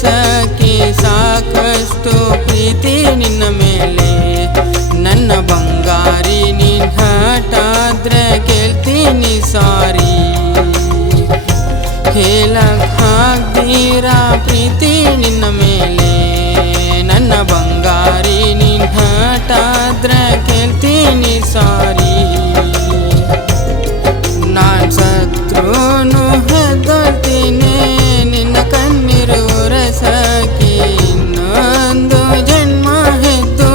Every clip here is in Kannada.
ಪ್ರೀತ್ಸಕ್ಕೆ ಸಾಕಷ್ಟು ಪ್ರೀತಿ ನಿನ್ನ ಮೇಲೆ. ನನ್ನ ಬಂಗಾರಿ ನೀನ್ ಹಠಾದ್ರೆ ಕೇಳ್ತೀನಿ ಸಾರಿ. ಹೇಳಕ್ ಆಗ್ದಿರ ಪ್ರೀತಿ ನಿನ್ನ ಮೇಲೆ. ನನ್ನ ಬಂಗಾರಿ ನೀನ್ ಹಠಾದ್ರೆ ಕೇಳ್ತೀನಿ ಸಾರಿ. ನಾನ್ ಸತ್ರುನು ಹೆದರ್ತೀನಿ ನಿನ್ನ ಕಣ್ಣೀರು ಒರೆಸಕ್ಕೆ. ಇನ್ನೊಂದು ಜನ್ಮ ಹೆದ್ದು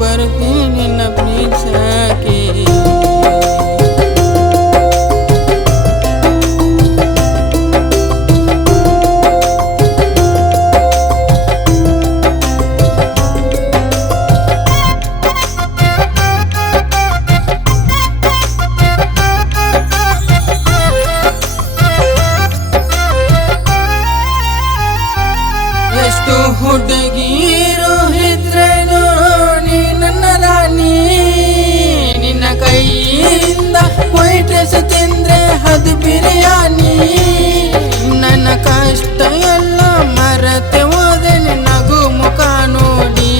ಬರ್ತೀನಿ ನಿನ್ನ ಪ್ರೀತ್ಸಕ್ಕೆ. ಎಷ್ಟು ಹುಡುಗೀರು ಇದ್ರೇನು ನೀ ನನ್ನ ರಾಣಿ. ನಿನ್ನ ಕೈಯಿಂದ ವೈಟ್ ರೈಸ್ ತಿಂದ್ರೆ ಅದು ಬಿರಿಯಾನಿ. ನನ್ನ ಕಷ್ಟ ಎಲ್ಲ ಮರೆತೆ ಹೋದೆ ನಗು ಮುಖ ನೋಡಿ.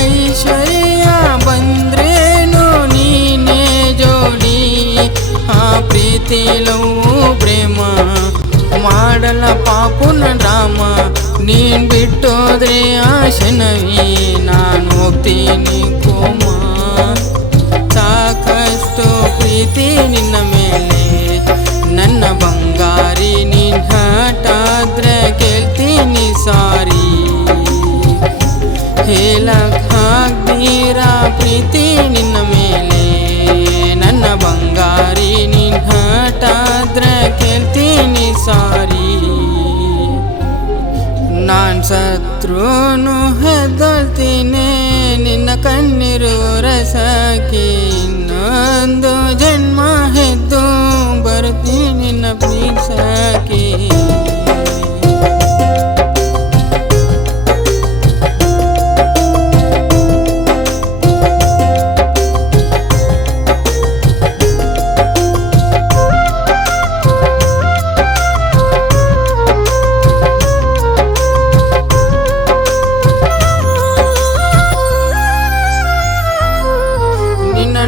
ಐಶ್ವರ್ಯ ಬಂದ್ರೇನು ನೀನೇ ಜೋಡಿ. ಪ್ರೀತಿ ಲವ್ ಪ್ರೇಮ ಮಾಡಲ್ಲ ಪಾಪುನ ಡ್ರಾಮ. ನೀನ್ ಬಿಟ್ಟೋದ್ರೆ ಆಶನವಿ ನಾನು ಹೋಗ್ತೀನಿ ಕೋಮ. ಸಾಕಷ್ಟು ಪ್ರೀತಿ ನಿನ್ನ ಮೇಲೆ. ನನ್ನ ಬಂಗಾರಿ ನೀನ್ ಹಠಾದ್ರೆ ಕೇಳ್ತೀನಿ ಸಾರಿ. ಹೇಳಕ್ ಆಗ್ದಿರ ಪ್ರೀತಿ ನಿನ್ನ ಮೇಲೆ. ನನ್ನ ಬಂಗಾರಿ ನೀನ್ ಹಠಾದ್ರೆ ಕೇಳ್ತೀನಿ ಸಾರಿ. ನಾನ್ ಸತ್ರುನು ಹೆದರ್ತೀನಿ ನಿನ್ನ ಕಣ್ಣೀರು ಒರೆಸಕ್ಕೆ. ಇನ್ನೊಂದು ಜನ್ಮ ಹೆದ್ದು ಬರ್ತೀನಿ ನಿನ್ನ ಪ್ರೀತ್ಸಕ್ಕೆ.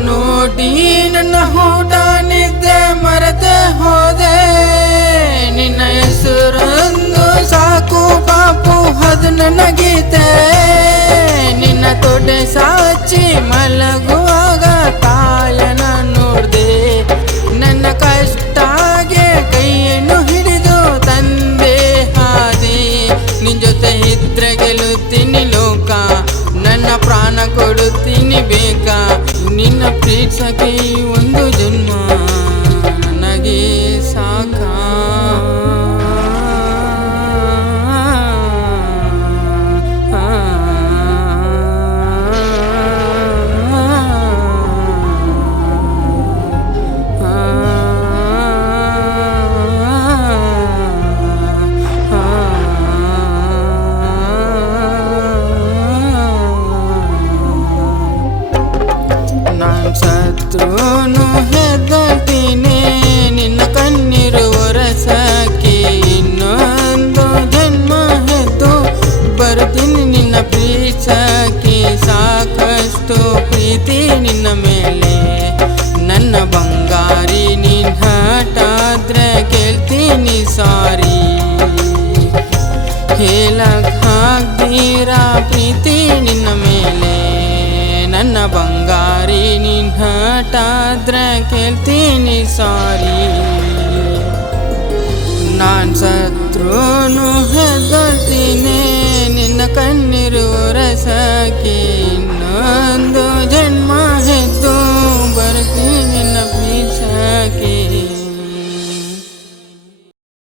ನೋಡಿ ನನ್ನ ಊಟ ನಿದ್ದೆ ಮರೆತೆ ಹೋದೆ. ನಿನ್ನ ಹೆಸರೊಂದು ಸಾಕು ಪಾಪು ಅದು ನನ್ನ ಗೀತೆ. ನಿನ್ನ ತೊಡೆ ಸಾಚಿ ಮಲಗುವಾಗ ತಾಯನ ನೋಡ್ದೆ. ನನ್ನ ಕಷ್ಟಾಗೆ ಕೈಯನ್ನು ಹಿಡಿದು ತಂದೆ ಹಾದಿ. ನಿನ್ ಜೊತೆ ಇದ್ರೆ ಗೆಲ್ಲುತ್ತೀನಿ ಲೋಕ. ನನ್ನ ಪ್ರಾಣ ಕೊಡುತ್ತೀನಿ ಬೇಕಾ. ನಿನ್ನ ಪ್ರೀತ್ಸಕ್ಕೆ ಒಂದು ಜನ್ಮ ನನಗೆ ಸಾಕ. ನಾನ್ ಸತ್ರುನು ಹೆದರ್ತೀನಿ ನಿನ್ನ ಕಣ್ಣೀರು ಒರೆಸಕ್ಕೆ. ಇನ್ನೊಂದು ಜನ್ಮ ಹೆದ್ದು ಬರ್ತೀನಿ ನಿನ್ನ ಪ್ರೀತ್ಸಕ್ಕೆ. ಸಾಕಷ್ಟು ಪ್ರೀತಿ ನಿನ್ನ ಮೇಲೆ. ನನ್ನ ಬಂಗಾರಿ ನೀನ್ ಹಠಾದ್ರೆ ಕೇಳ್ತೀನಿ ಸಾರಿ. ಹೇಳಕ್ ಆಗ್ದಿರ ಪ್ರೀತಿ ನಿನ್ನ ಮೇಲೆ. ನನ್ನ ಬಂಗಾರಿ ನೀನ್ ಹಠಾದ್ರೆ ಕೇಳ್ತೀನಿ ಸಾರಿ. ನಾನ್ ಸತ್ರುನು ಹೆದರ್ತೀನಿ